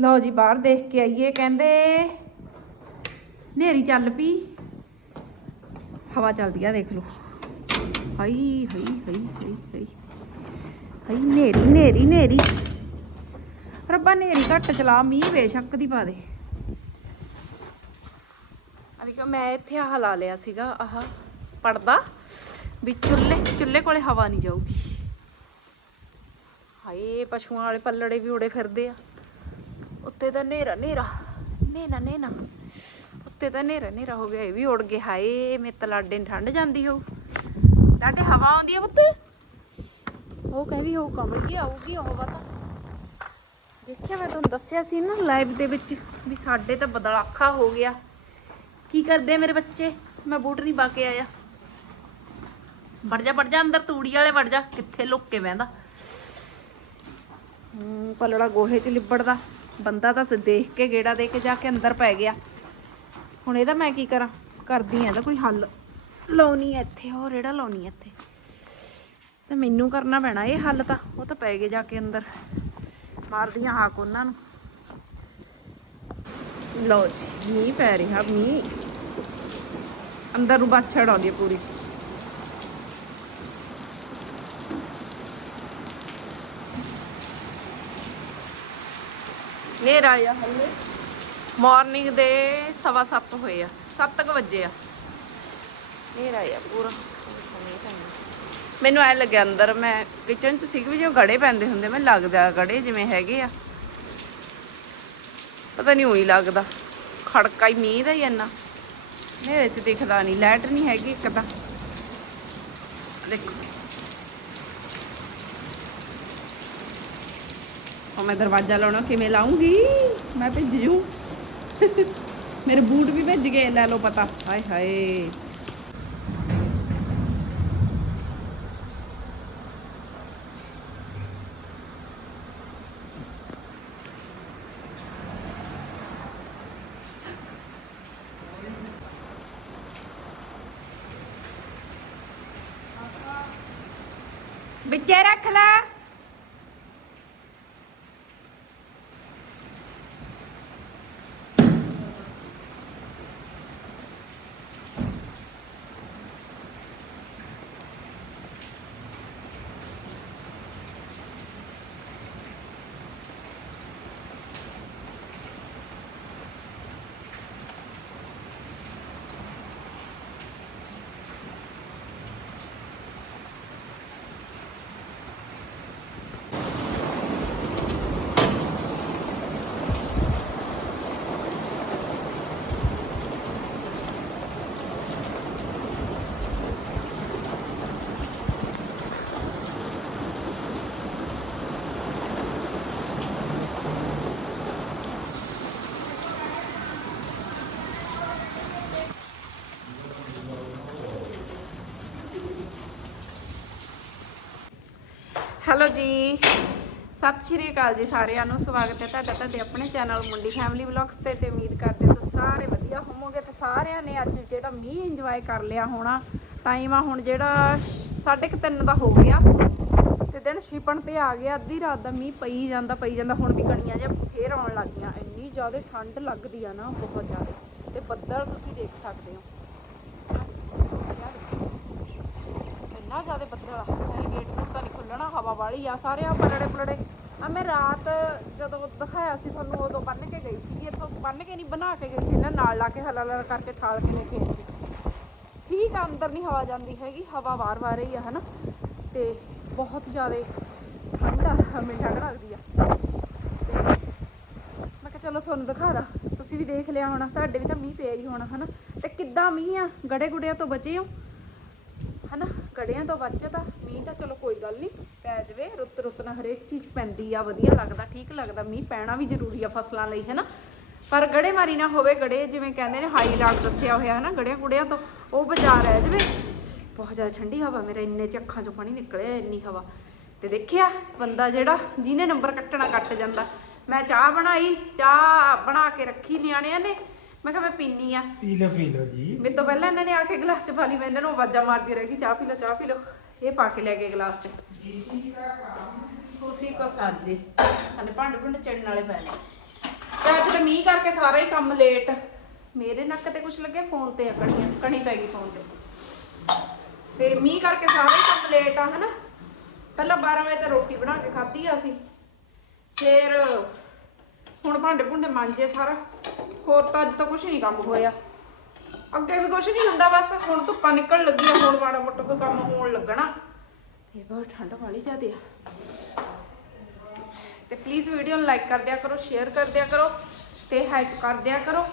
ਲਓ ਜੀ, ਬਾਹਰ ਦੇਖ ਕੇ ਆਈਏ, ਕਹਿੰਦੇ ਨੇਰੀ ਚੱਲ ਪਈ। ਹਵਾ ਚੱਲਦੀ ਆ, ਦੇਖ ਲਓ। ਹਾਈ ਹਾਈ ਹਾਈ ਹਾਈ ਹਾਈ। ਹਾਈ ਨੇਰੀ ਨੇਰੀ ਨੇਰੀ ਰੱਬਾ ਨੇਰੀ ਘੱਟ ਚਲਾ, ਮੀਂਹ ਬੇਸ਼ੱਕ ਦੀ ਪਾ ਦੇ। ਅਧਿਕਾ ਮੈਂ ਇੱਥੇ ਆਹ ਲਾ ਲਿਆ ਸੀਗਾ, ਆਹ ਪੜਦਾ ਵੀ ਚੁੱਲ੍ਹੇ ਚੁੱਲ੍ਹੇ ਕੋਲੇ ਹਵਾ ਨਹੀਂ ਜਾਊਗੀ। ਹਾਏ, ਪਸ਼ੂਆਂ ਵਾਲੇ ਪੱਲੜੇ ਵੀ ਉੜੇ ਫਿਰਦੇ ਆ। ਉੱਤੇ ਤਾਂ ਨੇਰਾ ਨੇਰਾ ਨੇਨਾ ਨੇਨਾ ਉੱਤੇ ਤਾਂ ਨੇਰਾ ਨੇਰਾ ਹੋ ਗਿਆ, ਇਹ ਵੀ ਉੜ ਗਏ ਹਾਏ, ਮੇਰੇ ਤਾਂ ਲਾਡੇ ਨੂੰ ਠੰਡ ਜਾਂਦੀ ਹੋਊ। ਲਾਡੇ ਹਵਾ ਆਉਂਦੀ ਆ ਪੁੱਤ। ਉਹ ਕਹਿੰਦੀ ਉਹ ਕਮਲ ਕੀ ਆਊਗੀ ਉਹ ਪਤਾ ਦੇਖਿਆ, ਮੈਂ ਤੁਹਾਨੂੰ ਦੱਸਿਆ ਸੀ ਨਾ ਲਾਈਵ ਦੇ ਵਿੱਚ ਵੀ ਸਾਡੇ ਤਾਂ ਬਦਲਾਖਾ ਹੋ ਗਿਆ। ਕੀ ਕਰਦੇ ਮੇਰੇ ਬੱਚੇ? ਮੈਂ ਬੂਟ ਨਹੀਂ ਪਾ ਕੇ ਆਇਆ। ਵੜ ਜਾ ਵੜ ਜਾ, ਅੰਦਰ ਤੂੜੀ ਵਾਲੇ ਵੜ ਜਾ। ਕਿੱਥੇ ਲੁੱਕ ਕੇ ਬਹਿੰਦਾ? ਪਲੜਾ ਗੋਹੇ 'ਚ ਲਿਬੜਦਾ। ਬੰਦਾ ਤਾਂ ਦੇਖ ਕੇ ਗੇੜਾ ਦੇ ਕੇ ਜਾ ਕੇ ਅੰਦਰ ਪੈ ਗਿਆ। ਹੁਣ ਇਹਦਾ ਮੈਂ ਕੀ ਕਰਾਂ? ਕਰਦੀ ਆ ਇਹਦਾ ਕੋਈ ਹੱਲ। ਲਾਉਣੀ ਆ ਇੱਥੇ, ਹੋਰ ਜਿਹੜਾ ਲਾਉਣੀ ਆ ਇੱਥੇ? ਤੇ ਮੈਨੂੰ ਕਰਨਾ ਪੈਣਾ ਇਹ ਹੱਲ ਤਾਂ, ਉਹ ਤਾਂ ਪੈ ਗਏ ਜਾ ਕੇ ਅੰਦਰ। ਮਾਰਦੀਆਂ ਹਾਕ ਉਹਨਾਂ ਨੂੰ। ਲਓ ਜੀ, ਮੀਂਹ ਪੈ ਰਿਹਾ, ਮੀਂਹ। ਅੰਦਰ ਨੂੰ ਬਸ ਛੜ ਆਉਂਦੀ ਹੈ ਪੂਰੀ। ਨੇਰਾ ਆਇਆ ਹਲੇ। ਮਾਰਨਿੰਗ ਦੇ ਸਵਾ ਸੱਤ ਹੋਏ ਆ। 7 ਵਜੇ ਆ। ਨੇਰਾ ਆਇਆ ਪੂਰਾ। ਮੈਨੂੰ ਐ ਲੱਗਿਆ ਅੰਦਰ ਮੈਂ ਕਿਚਨ ਚ ਸੀ ਵੀ ਜੋ ਗੜੇ ਪੈਂਦੇ ਹੁੰਦੇ, ਮੈਨੂੰ ਲੱਗਦਾ ਗੜੇ ਜਿਵੇਂ ਹੈਗੇ ਆ। ਪਤਾ ਨਹੀਂ ਉਹੀ ਲੱਗਦਾ। ਖੜਕਾ ਹੀ ਮੀਂਹ ਦਾ ਹੀ ਇੰਨਾ। ਨੇਰੇ ਚ ਦਿਖਦਾ ਨਹੀਂ ਲਾਈਟ ਨਹੀਂ ਹੈਗੀ ਇੱਕ ਤਾਂ। ਦੇਖੋ। ਉਹ ਮੈਂ ਦਰਵਾਜ਼ਾ ਲਾਉਣਾ ਕਿਵੇਂ ਲਾਉਂਗੀ? ਮੈਂ ਭਿੱਜ ਜੂ। ਮੇਰੇ ਬੂਟ ਵੀ ਭਿੱਜ ਗਏ, ਲੈ ਲਓ ਪਤਾ। ਹਾਏ ਹਾਏ ਵਿੱਚੇ ਰੱਖ ਲੈ ਹੈਲੋ ਜੀ। ਸਤਿ ਸ਼੍ਰੀ ਅਕਾਲ ਜੀ ਸਾਰਿਆਂ ਨੂੰ। ਸਵਾਗਤ ਹੈ ਤੁਹਾਡਾ ਤੁਹਾਡੇ ਆਪਣੇ ਚੈਨਲ ਮੁੰਡੀ ਫੈਮਿਲੀ ਵਲੌਗਸ ਤੇ ਤੇ ਉਮੀਦ ਕਰਦੇ ਹਾਂ ਤੁਸੀਂ ਸਾਰੇ ਵਧੀਆ ਹੋਵੋਗੇ ਤੇ ਸਾਰਿਆਂ ਨੇ ਅੱਜ ਜਿਹੜਾ ਮੀਂਹ ਇੰਜੋਏ ਕਰ ਲਿਆ ਹੋਣਾ ਟਾਈਮ ਆ ਹੁਣ ਜਿਹੜਾ 3:30 ਦਾ ਹੋ ਗਿਆ ਤੇ ਦਿਨ ਛਿਪਣ ਤੇ ਆ ਗਿਆ, ਅੱਧੀ ਰਾਤ ਦਾ ਮੀਂਹ ਪਈ ਜਾਂਦਾ ਪਈ ਜਾਂਦਾ, ਹੁਣ ਵੀ ਕਣੀਆਂ ਜਿਹਾ ਫੇਰ ਆਉਣ ਲੱਗ ਗਈਆਂ ਇੰਨੀ ਜ਼ਿਆਦਾ ਠੰਡ ਲੱਗਦੀ ਆ ਨਾ, ਬਹੁਤ ਜ਼ਿਆਦਾ। ਤੇ ਬੱਦਲ ਤੁਸੀਂ ਦੇਖ ਸਕਦੇ ਹੋ। ਇੰਨਾ ਜ਼ਿਆਦਾ ਬੱਦਲ ਆ ਗੇਟ ਖੁੱਲਣਾ ਹਵਾ ਵਾਲੀ ਆ, ਸਾਰੇ ਆ ਪਲੜੇ ਪਲੜੇ ਆ ਮੈਂ ਰਾਤ ਜਦੋਂ ਦਿਖਾਇਆ ਸੀ ਤੁਹਾਨੂੰ, ਉਦੋਂ ਬੰਨ ਕੇ ਗਈ ਸੀ ਇੱਥੋਂ ਬੰਨ ਕੇ ਨਹੀਂ, ਬਣਾ ਕੇ ਗਈ ਸੀ ਇਹਨਾਂ ਨਾਲ ਲਾ ਕੇ, ਹਲਾ ਕਰਕੇ ਠਾਲ ਕੇ ਲੈ ਕੇ ਆਈ ਸੀ। ਠੀਕ ਆ, ਅੰਦਰ ਨਹੀਂ ਹਵਾ ਜਾਂਦੀ ਹੈਗੀ, ਹਵਾ ਵਾਰ-ਵਾਰ ਹੀ ਆ, ਹਨਾ? ਤੇ ਬਹੁਤ ਜ਼ਿਆਦਾ ਠੰਡ ਆ ਮੈਨੂੰ ਠੰਡ ਲੱਗਦੀ ਆ। ਤੇ ਮੈਂ ਕਿਹਾ ਚਲੋ ਤੁਹਾਨੂੰ ਦਿਖਾ ਦਾਂ, ਤੁਸੀਂ ਵੀ ਦੇਖ ਲਿਆ ਹੋਣਾ, ਤੁਹਾਡੇ ਵੀ ਤਾਂ ਮੀਂਹ ਪਿਆ ਹੀ ਹੋਣਾ, ਹਨਾ? ਤੇ ਕਿੱਦਾਂ ਮੀਂਹ ਆ? ਗੜੇ ਗੁੜਿਆਂ ਤੋਂ ਬਚੇ ਹੋ? ਹਨਾ ਗੜਿਆਂ ਤੋਂ ਬਚਦਾ ਮੀਂਹ ਤਾਂ ਚਲੋ ਕੋਈ ਗੱਲ ਨਹੀਂ ਪੈ ਜਵੇ, ਰੁੱਤ ਰੁੱਤ ਨਾਲ ਹਰੇਕ ਚੀਜ਼ ਪੈਂਦੀ ਆ, ਵਧੀਆ ਲੱਗਦਾ, ਠੀਕ ਲੱਗਦਾ, ਮੀਂਹ ਪੈਣਾ ਵੀ ਜ਼ਰੂਰੀ ਆ ਫਸਲਾਂ ਲਈ, ਹੈ ਨਾ? ਪਰ ਗੜੇ ਮਾਰੀ ਨਾ ਹੋਵੇ, ਗੜੇ ਜਿਵੇਂ ਕਹਿੰਦੇ ਨੇ ਹਾਈ ਅਲਰਟ ਦੱਸਿਆ ਹੋਇਆ, ਹੈ ਨਾ, ਗੜਿਆਂ ਗੁੜਿਆਂ ਤੋਂ, ਉਹ ਬਚਾ ਰਹਿ ਜਵੇ। ਬਹੁਤ ਜ਼ਿਆਦਾ ਠੰਡੀ ਹਵਾ, ਮੇਰੇ ਇੰਨੇ ਚ ਅੱਖਾਂ ਚੋਂ ਪਾਣੀ ਨਿਕਲਿਆ ਇੰਨੀ ਹਵਾ। ਤੇ ਦੇਖਿਆ, ਬੰਦਾ ਜਿਹੜਾ, ਜਿਹਨੇ ਨੰਬਰ ਕੱਟਣਾ ਕੱਟ ਜਾਂਦਾ। ਮੈਂ ਚਾਹ ਬਣਾਈ, ਚਾਹ ਬਣਾ ਕੇ ਰੱਖੀ ਨਿਆਣਿਆਂ ਨੇ ਮੈਂ ਕਿਹਾ ਮੈਂ ਪੀਣੀ ਆ। ਪੀ ਲਓ ਪੀ ਲਓ ਜੀ। ਮੇਰੇ ਤੋਂ ਪਹਿਲਾਂ ਇਹਨਾਂ ਨੇ ਆ ਕੇ ਗਲਾਸ ਚ ਪਾ ਲਈ ਮੈਂ ਇਹਨਾਂ ਨੂੰ ਆਵਾਜ਼ਾਂ ਮਾਰਦੀ ਰਹਿ ਗਈ ਚਾਹ ਪੀ ਲਓ ਚਾਹ ਪੀ ਲਓ। ਇਹ ਪਾ ਕੇ ਲੈ ਗਏ ਗਲਾਸ ਚ। ਉਸੀ ਕੋ ਸਾਜੇ ਹਲੇ ਭਾਂਡੇ ਭੁੰਡੇ ਚੜਨ ਵਾਲੇ ਪੈ ਨੇ। ਤੇ ਅੱਜ ਤਾਂ ਮੀਂਹ ਕਰਕੇ ਸਾਰਾ ਹੀ ਕੰਮ ਲੇਟ। ਮੇਰੇ ਨੱਕ ਤੇ ਕੁਝ ਲੱਗੇ ਫੋਨ ਤੇ ਅਕਣੀਆਂ ਕਣੀ ਪੈ ਗਈ ਫੋਨ ਤੇ। ਤੇ ਮੀਂਹ ਕਰਕੇ ਸਾਰਾ ਹੀ ਕੰਮ ਲੇਟ ਆ ਹਨਾ? ਪਹਿਲਾਂ 12 ਵਜੇ ਤੇ ਰੋਟੀ ਬਣਾ ਕੇ ਖਾਧੀ ਆ ਅਸੀਂ। ਫਿਰ ਹੁਣ ਭਾਂਡੇ ਭੁੰਡੇ ਮਾਂਜੇ ਸਾਰਾ। ਹੋਰ ਤਾਂ ਅੱਜ ਤਾਂ ਕੁਝ ਨਹੀਂ ਕੰਮ ਹੋਇਆ। ਅੱਗੇ ਵੀ ਕੁਝ ਨਹੀਂ ਹੁੰਦਾ ਬਸ, ਹੁਣ ਧੁੱਪਾਂ ਨਿਕਲ ਲੱਗੀਆਂ, ਹੁਣ ਮਾੜਾ ਮੋਟਾ ਕੋਈ ਕੰਮ ਹੋਣ ਲੱਗਣਾ। ਤੇ ਬਹੁਤ ਠੰਡ ਵਾਲੀ ਜਾਂਦੀ ਆ। ਤੇ ਪਲੀਜ਼ ਵੀਡੀਓ ਨੂੰ ਲਾਈਕ ਕਰ ਦਿਆ ਕਰੋ ਸ਼ੇਅਰ ਕਰ ਦਿਆ ਕਰੋ, ਤੇ ਹੈਲਪ ਕਰ ਦਿਆ ਕਰੋ।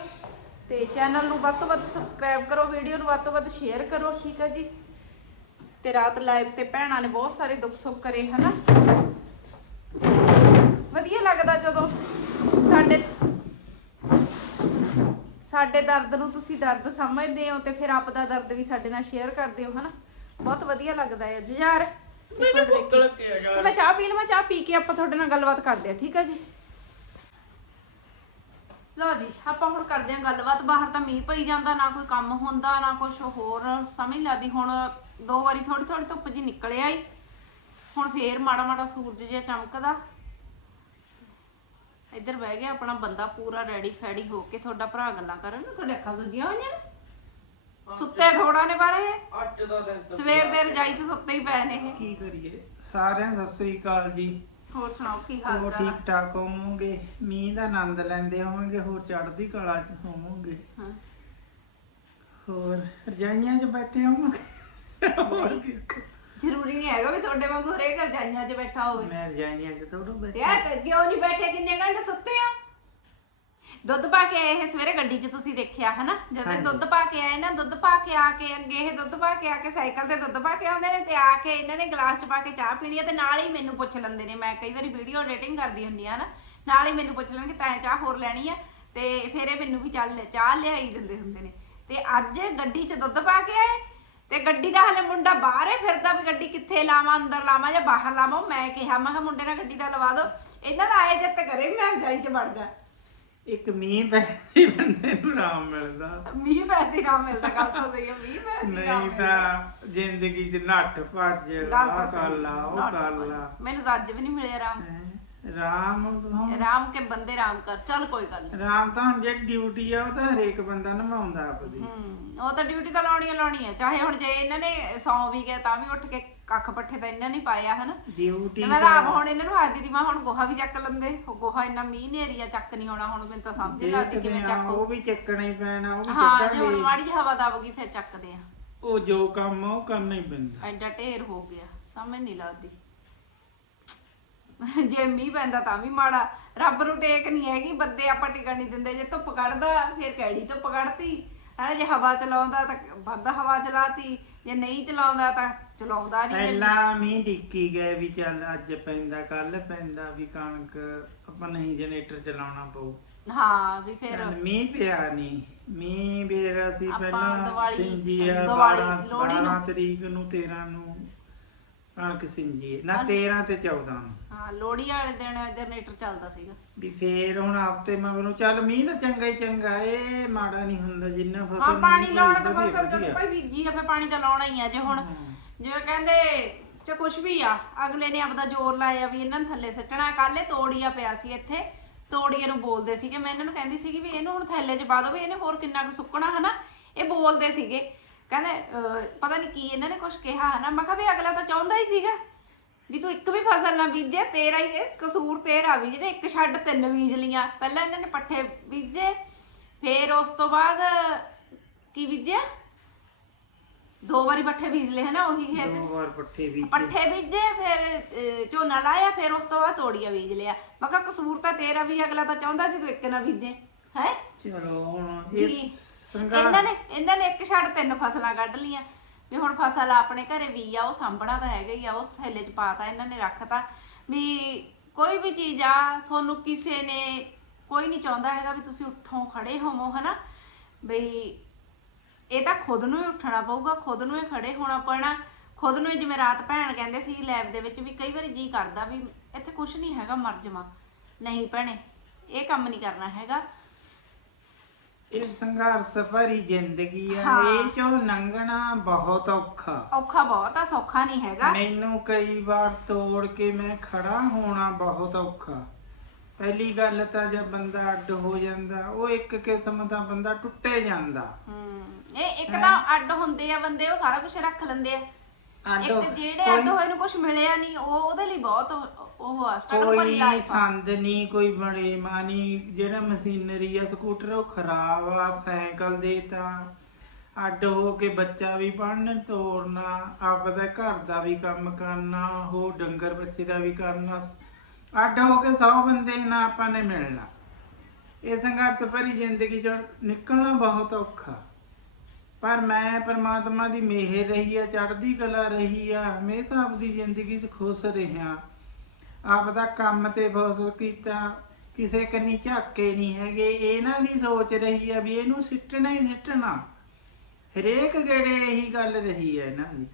ਤੇ ਚੈਨਲ ਨੂੰ ਵੱਧ ਤੋਂ ਵੱਧ ਸਬਸਕ੍ਰਾਈਬ ਕਰੋ ਵੀਡੀਓ ਨੂੰ ਵੱਧ ਤੋਂ ਵੱਧ ਸ਼ੇਅਰ ਕਰੋ, ਠੀਕ ਹੈ ਜੀ? ਤੇ ਰਾਤ ਲਾਈਵ ਤੇ ਭੈਣਾਂ ਨੇ ਬਹੁਤ ਸਾਰੇ ਦੁੱਖ ਸੁੱਖ ਕਰੇ, ਹਨਾ? ਵਧੀਆ ਲੱਗਦਾ ਜਦੋਂ। ਸਾਡੇ ਸਾਡੇ ਦਰਦ ਨੂੰ ਤੁਸੀਂ ਦਰਦ ਸਮਝਦੇ ਹੋ ਤੇ ਫਿਰ ਆਪ ਦਾ ਦਰਦ ਵੀ ਸਾਡੇ ਨਾਲ ਸ਼ੇਅਰ ਕਰਦੇ ਹੋ ਹਨਾ? ਬਹੁਤ ਵਧੀਆ ਲੱਗਦਾ ਹੈ ਜੀ ਯਾਰ। ਮੈਨੂੰ ਭੁੱਖ ਲੱਗੀ ਆ ਯਾਰ। ਮੈਂ ਚਾਹ ਪੀ ਲਵਾਂ ਚਾਹ ਪੀ ਕੇ ਆਪਾਂ ਤੁਹਾਡੇ ਨਾਲ ਗੱਲਬਾਤ ਕਰਦੇ ਆ ਠੀਕ ਹੈ ਜੀ? ਲਓ ਜੀ ਆਪਾਂ ਹੁਣ ਕਰਦੇ ਆ ਗੱਲਬਾਤ। ਬਾਹਰ ਤਾਂ ਮੀਂਹ ਪਈ ਜਾਂਦਾ ਨਾ ਕੋਈ ਕੰਮ ਹੁੰਦਾ ਨਾ ਕੁਝ ਹੋਰ। ਸਮਝ ਲੱਗਦੀ ਹੁਣ ਦੋ ਵਾਰੀ ਥੋੜੀ ਥੋੜੀ ਧੁੱਪ ਜੀ ਨਿਕਲ ਆਈ ਹੁਣ ਫੇਰ ਮਾੜਾ ਮਾੜਾ ਸੂਰਜ ਜਿਹਾ ਚਮਕਦਾ। ਇੱਧਰ ਬਹਿ ਗਿਆ ਆਪਣਾ ਬੰਦਾ ਪੂਰਾ ਰੈਡੀ ਫੈਡੀ ਹੋ ਕੇ ਤੁਹਾਡਾ ਭਰਾ ਗੱਲਾਂ ਕਰਨ ਤੁਹਾਡੇ ਅੱਖਾਂ ਸੁੱਜੀਆਂ ਹੋਈਆਂ ਨੇ? ਸੁੱਤੇ ਥੋੜਾ ਨੇ ਬਾਰੇ ਅੱਜ ਦਾ ਦਿਨ ਤਾਂ ਸਵੇਰ ਦੇ ਰਜਾਈ 'ਚ ਸੁੱਤੇ ਹੀ ਪਏ ਨੇ ਇਹ। ਕੀ ਕਰੀਏ? ਸਾਰਿਆਂ ਨੂੰ ਸਤਿ ਸ੍ਰੀ ਅਕਾਲ ਜੀ। ਹੋਰ ਸੁਣਾਓ ਕੀ ਹਾਲ ਹੋਰ ਚਾਲ ਆ? ਠੀਕ ਠਾਕ ਹੋਵੋਗੇ? ਮੀਂਹ ਦਾ ਆਨੰਦ ਲੈਂਦੇ ਹੋਵੋਗੇ ਹੋਰ ਚੜ੍ਹਦੀ ਕਲਾ ਚ ਹੋਵੋਗੇ? ਹਾਂ। ਹੋਰ ਰਜਾਈਆਂ 'ਚ ਬੈਠੇ ਹੋਵੋਗੇ? ਹੋਰ ਕੀ? ਜ਼ਰੂਰੀ ਨਹੀਂ ਹੈਗਾ ਵੀ ਤੁਹਾਡੇ ਵਾਂਗੂ ਹਰੇਕ ਰਜਾਈਆਂ 'ਚ ਬੈਠਾ ਹੋਵੇ। ਮੈਂ ਰਜਾਈਆਂ 'ਚ ਥੋੜਾ ਬੈਠਾ। ਯਾਰ ਤੇ ਕਿਉਂ ਨਹੀਂ ਬੈਠੇ? ਕਿੰਨੇ ਘੰਟੇ ਸੁੱਤੇ ਆ ਦੁੱਧ ਪਾ ਕੇ ਆਏ ਇਹ ਸਵੇਰੇ ਗੱਡੀ 'ਚ ਤੁਸੀਂ ਦੇਖਿਆ ਹਨਾ? ਜਦੋਂ ਇਹ। ਦੁੱਧ ਪਾ ਕੇ ਆਏ ਨਾ ਦੁੱਧ ਪਾ ਕੇ ਆ ਕੇ ਅੱਗੇ ਇਹ ਦੁੱਧ ਪਾ ਕੇ ਆ ਕੇ ਸਾਈਕਲ ਤੇ ਦੁੱਧ ਪਾ ਕੇ ਆਉਂਦੇ ਨੇ ਤੇ ਆ ਕੇ ਇਹਨਾਂ ਨੇ ਗਲਾਸ 'ਚ ਪਾ ਕੇ ਚਾਹ ਪੀਣੀ ਆ ਤੇ ਨਾਲ ਹੀ ਮੈਨੂੰ ਪੁੱਛ ਲੈਂਦੇ ਨੇ। ਮੈਂ ਕਈ ਵਾਰੀ ਵੀਡੀਓ ਐਡੀਟਿੰਗ ਕਰਦੀ ਹੁੰਦੀ ਆ ਨਾ ਨਾਲ ਹੀ ਮੈਨੂੰ ਪੁੱਛ ਲੈਣਗੇ ਤੈਂ ਚਾਹ ਹੋਰ ਲੈਣੀ ਆ? ਤੇ ਫਿਰ ਇਹ ਮੈਨੂੰ ਵੀ ਚੱਲ ਚਾਹ ਲਿਆਈ ਦਿੰਦੇ ਹੁੰਦੇ ਨੇ। ਤੇ ਅੱਜ ਗੱਡੀ 'ਚ ਦੁੱਧ ਪਾ ਕੇ ਆਏ ਤੇ ਗੱਡੀ ਦਾ ਹਲੇ ਮੁੰਡਾ ਬਾਹਰ ਹੈ ਫਿਰਦਾ ਵੀ ਗੱਡੀ ਕਿੱਥੇ ਲਾਵਾਂ ਅੰਦਰ ਲਾਵਾਂ ਜਾਂ ਬਾਹਰ ਲਾਵਾਂ ਮੈਂ ਕਿਹਾ ਮੈਂ ਕਿਹਾ ਮੁੰਡੇ ਨਾਲ ਗੱਡੀ ਦਾ ਲਵਾ ਦੋ। ਇਹਨਾਂ ਦਾ ਆਏ ਜਦ ਤੱਕ ਕਰੇ ਮੈਂ ਜਾਈ 'ਚ ਵੜ ਜਾ। ਇੱਕ ਮੀਂਹ ਪੈ ਹੀ ਬੰਦੇ ਨੂੰ ਆਰਾਮ ਮਿਲਦਾ। ਮੀਂਹ ਪੈਦੀ ਰਾਮ ਮਿਲਦਾ ਗੱਲ ਤਾਂ ਸਹੀ ਹੈ ਮੀਂਹ ਪੈਦੀ ਨਹੀਂ ਤਾਂ ਜ਼ਿੰਦਗੀ 'ਚ ਨੱਠ ਭੱਜ ਆਹ ਕਰ ਲਾ ਉਹ ਕਰ। ਲਾ। ਮੈਨੂੰ ਤਾਂ ਅੱਜ ਵੀ ਨਹੀਂ ਮਿਲਿਆ ਰਾਮ। ਰਾਮ ਹੁਣ ਰਾਮ ਕੇ ਬੰਦੇ ਰਾਮ ਕਰ ਚੱਲ ਕੋਈ ਗੱਲ ਨੀ। ਰਾਮ ਤਾਂ ਹੁਣ ਜਿਹੜੀ ਡਿਊਟੀ ਆ ਉਹ ਤਾਂ ਹਰੇਕ ਬੰਦਾ ਨਿਭਾਉਂਦਾ ਆਪਦੀ। ਹੂੰ ਉਹ ਤਾਂ ਡਿਊਟੀ ਤਾਂ ਲਾਉਣੀ ਓ ਲਾਉਣੀ ਹੈ ਚਾਹੇ ਹੁਣ ਜੇ ਇਹਨਾਂ ਨੇ ਸੌਂ ਵੀ ਗਏ ਤਾਂ ਵੀ ਉੱਠ ਕੇ ਕੱਖ ਪੱਠੇ ਤਾਂ ਇਹਨਾਂ ਨੇ ਪਾਇਆ ਹਨਾ? ਡਿਊਟੀ ਤੇ ਮੈਂ ਤਾਂ ਆਪ ਹੁਣ ਇਹਨਾਂ ਨੂੰ ਆਦੀ ਦੀ ਮਾਂ ਹੁਣ ਗੋਹਾ ਵੀ ਚੱਕ ਲੈਂਦੇ ਉਹ ਗੋਹਾ ਇੰਨਾ ਮੀਂਹ ਨੇਰੀਆ ਚੱਕ ਨਹੀਂ ਆਉਣਾ ਹੁਣ ਮੈਨੂੰ ਤਾਂ ਸਮਝ ਨੀ ਲੱਗਦੀ ਦੇਖਦੇ ਕਿਵੇਂ ਆ, ਚੱਕੋ। ਉਹ ਵੀ ਚੱਕਣਾ ਹੀ ਪੈਣਾ ਉਹ ਵੀ ਹਾਂ ਜੇ ਹੁਣ ਚੱਕਾਂਗੇ ਮਾੜੀ ਜਿਹੀ ਹਵਾ ਦਬ ਗਈ ਫਿਰ ਚੱਕਦੇ ਆ। ਉਹ ਜੋ ਕੰਮ ਆ ਉਹ ਕਰਨਾ ਹੀ ਪੈਂਦਾ। ਐਡਾ ਢੇਰ ਹੋ ਗਿਆ ਸਮਝ ਨਹੀਂ ਲੱਗਦੀ। ਜੇ ਮੀਂਹ ਪੈਂਦਾ ਤਾਂ ਵੀ ਮਾੜਾ। ਰੱਬ ਨੂੰ ਟੇਕ ਨਹੀਂ ਹੈਗੀ ਬੰਦੇ ਆਪਾਂ ਟਿਕਣ ਨਹੀਂ ਦਿੰਦੇ। ਜੇ ਧੁੱਪ ਕੱਢਦਾ ਫਿਰ ਕਿਹੜੀ ਧੁੱਪ ਕੱਢਤੀ। ਹੈ ਜੇ ਹਵਾ ਚਲਾਉਂਦਾ ਤਾਂ ਵੱਧ ਹਵਾ ਚਲਾਤੀ। ਜੇ ਨਹੀਂ ਚਲਾਉਂਦਾ ਤਾਂ ਚਲਾਉਂਦਾ ਨਹੀਂ ਪਹਿਲਾਂ ਮੀਂਹ ਡਿੱਕੀ ਗਏ ਵੀ ਚੱਲ ਅੱਜ ਪੈਂਦਾ ਕੱਲ ਪੈਂਦਾ ਵੀ ਕਣਕ। ਆਪਾਂ ਨਹੀਂ ਜਨਰੇਟਰ ਚਲਾਉਣਾ ਪਊ। ਹਾਂ ਵੀ ਫਿਰ ਚੱਲ ਮੀਂਹ ਪਿਆ ਨਹੀਂ ਮੀਂਹ ਫੇਰ ਅਸੀਂ ਆਪਾਂ ਪਹਿਲਾਂ ਦੀਵਾਲੀ- ਦੀਵਾਲੀ, 12 ਲੋਹੜੀ ਨੂੰ। 12 ਤਰੀਕ ਨੂੰ 13 ਨੂੰ ਕਣਕ ਸਿੰਜੀ ਨਾ 13 ਤੇ 14 ਨੂੰ। ਹਾਂ ਲੋਹੜੀ ਵਾਲੇ ਦਿਨ ਜਨਰੇਟਰ ਚੱਲਦਾ ਸੀਗਾ। ਵੀ ਫੇਰ ਹੁਣ ਹਫ਼ਤੇ ਮਗਰੋਂ ਚੱਲ ਮੀਂਹ ਤਾਂ ਚੰਗਾ ਹੀ ਚੰਗਾ ਇਹ ਮਾੜਾ ਨਹੀਂ ਹੁੰਦਾ ਜਿੰਨਾ ਫਸਲ ਹਾਂ ਨੂੰ ਪਾਣੀ ਲਾਉਣਾ ਤਾਂ ਫਸਲ ਜਦੋਂ। ਭਾਈ ਬੀਜੀ ਆ ਫਿਰ ਪਾਣੀ ਤਾਂ ਲਾਉਣਾ ਹੀ ਆ। ਜੇ ਹੁਣ ਜਿਵੇਂ ਕਹਿੰਦੇ ਚ ਕੁਛ ਵੀ ਆ ਅਗਲੇ ਨੇ ਆਪਦਾ ਜ਼ੋਰ ਲਾਇਆ ਵੀ ਇਹਨਾਂ ਨੂੰ ਥੱਲੇ ਸੱਟਣਾ। ਕੱਲ ਤੋੜੀਆ ਪਿਆ ਸੀ ਇੱਥੇ ਤੋੜੀਏ ਨੂੰ ਬੋਲਦੇ ਸੀਗੇ। ਮੈਂ ਇਹਨਾਂ ਨੂੰ ਕਹਿੰਦੀ ਸੀਗੀ ਵੀ ਇਹਨੂੰ ਹੁਣ ਥੱਲੇ 'ਚ ਪਾ ਦੋ ਵੀ ਇਹਨੇ ਹੋਰ ਕਿੰਨਾ ਕੁ ਸੁੱਕਣਾ ਹਨਾ? ਇਹ ਬੋਲਦੇ ਸੀਗੇ। ਕਹਿੰਦੇ ਅਹ, ਪਤਾ ਨਹੀਂ ਕੀ ਇਹਨਾਂ ਨੇ ਕੁਝ ਕਿਹਾ ਹਨਾ ਮੈਂ ਕਿਹਾ ਵੀ ਅਗਲਾ ਤਾਂ ਚਾਹੁੰਦਾ ਹੀ ਸੀਗਾ ਵੀ ਤੂੰ ਇੱਕ ਵੀ ਫਸਲ ਨਾ ਬੀਜੇ ਤੇਰਾ ਹੀ ਇਹ ਕਸੂਰ ਤੇਰਾ ਵੀ ਜਿਹਨੇ ਇੱਕ ਛੱਡ ਤਿੰਨ ਬੀਜ ਲੀਆਂ ਪਹਿਲਾਂ ਇਹਨਾਂ ਨੇ ਪੱਠੇ ਬੀਜੇ ਫੇਰ ਉਸ ਤੋਂ ਬਾਅਦ ਕੀ ਬੀਜਿਆ? ਦੋ ਵਾਰੀ ਪੱਠੇ ਬੀਜ ਲਏ ਹਨਾ ਉਹੀ ਖੇਤ 'ਚ। ਦੋ ਵਾਰ ਪੱਠੇ ਵੀ ਪੱਠੇ ਬੀਜੇ ਫਿਰ ਅਹ, ਝੋਨਾ ਲਾਇਆ ਫਿਰ ਉਸ ਤੋਂ ਬਾਅਦ ਤੋੜੀਆ ਬੀਜ ਲਿਆ। ਮੈਂ ਕਿਹਾ ਕਸੂਰ ਤਾਂ ਤੇਰਾ ਵੀ ਅਗਲਾ ਤਾਂ ਚਾਹੁੰਦਾ ਸੀ ਤੂੰ ਇੱਕ ਨਾ ਬੀਜੇ ਹੈ? ਚਲੋ ਹੁਣ ਇਸ ਇਹਨਾਂ ਨੇ ਇਹਨਾਂ ਨੇ ਇੱਕ ਛੱਡ ਤਿੰਨ ਫਸਲਾਂ ਕੱਢ ਲੀਆਂ ਵੀ ਹੁਣ ਫਸਲ ਆਪਣੇ ਘਰੇ ਵੀ ਆ, ਉਹ ਸਾਂਭਣਾ ਤਾਂ ਹੈਗਾ ਹੀ ਆ, ਉਹ ਥੈਲੇ 'ਚ ਪਾਤਾ, ਇਹਨਾਂ ਨੇ ਰੱਖਤਾ। ਵੀ ਕੋਈ ਵੀ ਚੀਜ਼ ਆ, ਤੁਹਾਨੂੰ ਕਿਸੇ ਨੇ ਕੋਈ ਨਹੀਂ ਚਾਹੁੰਦਾ ਹੈਗਾ ਵੀ ਤੁਸੀਂ ਉੱਠੋ ਖੜੇ ਹੋਵੋ, ਹਨਾ? ਬਈ ਇਹ ਤਾਂ ਖੁਦ ਨੂੰ ਹੀ ਉੱਠਣਾ ਪਊਗਾ, ਖੁਦ ਨੂੰ ਹੀ ਖੜੇ ਹੋਣਾ ਪੈਣਾ। ਖੁਦ ਨੂੰ ਹੀ ਜਿਵੇਂ ਰਾਤ ਭੈਣ ਕਹਿੰਦੇ ਸੀ ਲੈਬ ਦੇ ਵਿੱਚ ਵੀ ਕਈ ਵਾਰੀ ਜੀ ਕਰਦਾ ਵੀ ਇੱਥੇ ਕੁਝ ਨਹੀਂ ਹੈਗਾ, ਮਰ ਜਾਵਾਂ। ਨਹੀਂ ਭੈਣੇ, ਇਹ ਕੰਮ ਨਹੀਂ ਕਰਨਾ ਹੈਗਾ। ਇਹ ਸੰਘਰਸ਼ ਭਰੀ ਜ਼ਿੰਦਗੀ ਆ ਹਾਂ। ਇਹ ਚੋਂ ਲੰਘਣਾ ਬਹੁਤ ਔਖਾ। ਔਖਾ ਬਹੁਤ ਆ ਸੌਖਾ ਨਹੀਂ ਹੈਗਾ। ਮੈਨੂੰ ਕਈ ਵਾਰ ਤੋੜ ਕੇ ਮੈਂ ਖੜਾ ਹੋਣਾ ਬਹੁਤ ਔਖਾ। ਪਹਿਲੀ ਗੱਲ ਤਾਂ ਜੇ ਬੰਦਾ ਅੱਡ ਹੋ ਜਾਂਦਾ ਉਹ ਇੱਕ ਕਿਸਮ ਦਾ ਬੰਦਾ ਟੁੱਟੇ ਜਾਂਦਾ। ਹੂੰ ਇਹ ਇੱਕ ਤਾਂ ਅੱਡ ਹੁੰਦੇ ਆ ਬੰਦੇ ਉਹ ਸਾਰਾ ਕੁਝ ਰੱਖ ਲੈਂਦੇ ਆ। ਅੱਡ ਇੱਕ ਜਿਹੜੇ ਅੱਡ ਹੋਏ ਨੂੰ ਕੁਝ ਮਿਲਿਆ ਨਹੀਂ ਉਹ ਉਹਦੇ ਲਈ ਬਹੁਤ ਉਹ ਆ ਸਟਰਗਲ ਭਰੀ ਕੋਈ ਲਾਈਫ ਆ। ਸੰਦ ਨਹੀਂ ਕੋਈ ਬੜੇ ਮਾਨੀ ਜਿਹੜਾ ਮਸ਼ੀਨਰੀ ਆ ਸਕੂਟਰ ਉਹ ਖਰਾਬ ਆ ਸਾਈਕਲ ਦੇ ਤਾਂ ਅੱਡ ਹੋ ਕੇ ਬੱਚਾ ਵੀ ਪੜਨ ਤੋਰਨਾ ਆਪਦਾ ਘਰ ਦਾ ਵੀ ਕੰਮ ਕਰਨਾ ਹੋ ਡੰਗਰ ਬੱਚੇ ਦਾ ਵੀ ਕਰਨਾ ਅੱਡ ਹੋ ਕੇ 100 ਬੰਦੇ ਨਾਲ ਆਪਾਂ ਨੇ ਮਿਲਣਾ। ਇਹ ਸੰਘਰਸ਼ ਭਰੀ ਜ਼ਿੰਦਗੀ ਚੋਂ ਨਿਕਲਣਾ ਬਹੁਤ ਔਖਾ। ਪਰ ਮੈਂ ਪਰਮਾਤਮਾ ਦੀ ਮਿਹਰ ਰਹੀ ਆ, ਚੜ੍ਹਦੀ ਕਲਾ ਰਹੀ ਆ ਹਮੇਸ਼ਾ ਆਪਦੀ ਜ਼ਿੰਦਗੀ 'ਚ ਖੁਸ਼ ਰਿਹਾ। ਆਪਦਾ ਕੰਮ ਤੇ ਫੋਕਸ ਕੀਤਾ, ਕਿਸੇ ਕੰਨੀ ਝਾਕੇ ਨਹੀਂ ਹੈਗੇ ਇਹਨਾਂ ਦੀ ਸੋਚ ਰਹੀ ਆ ਵੀ ਇਹਨੂੰ ਸਿੱਟਣਾ ਹੀ ਸਿੱਟਣਾ। ਹਰੇਕ ਗੇੜੇ ਇਹੀ ਗੱਲ ਰਹੀ ਹੈ ਇਹਨਾਂ ਦੀ।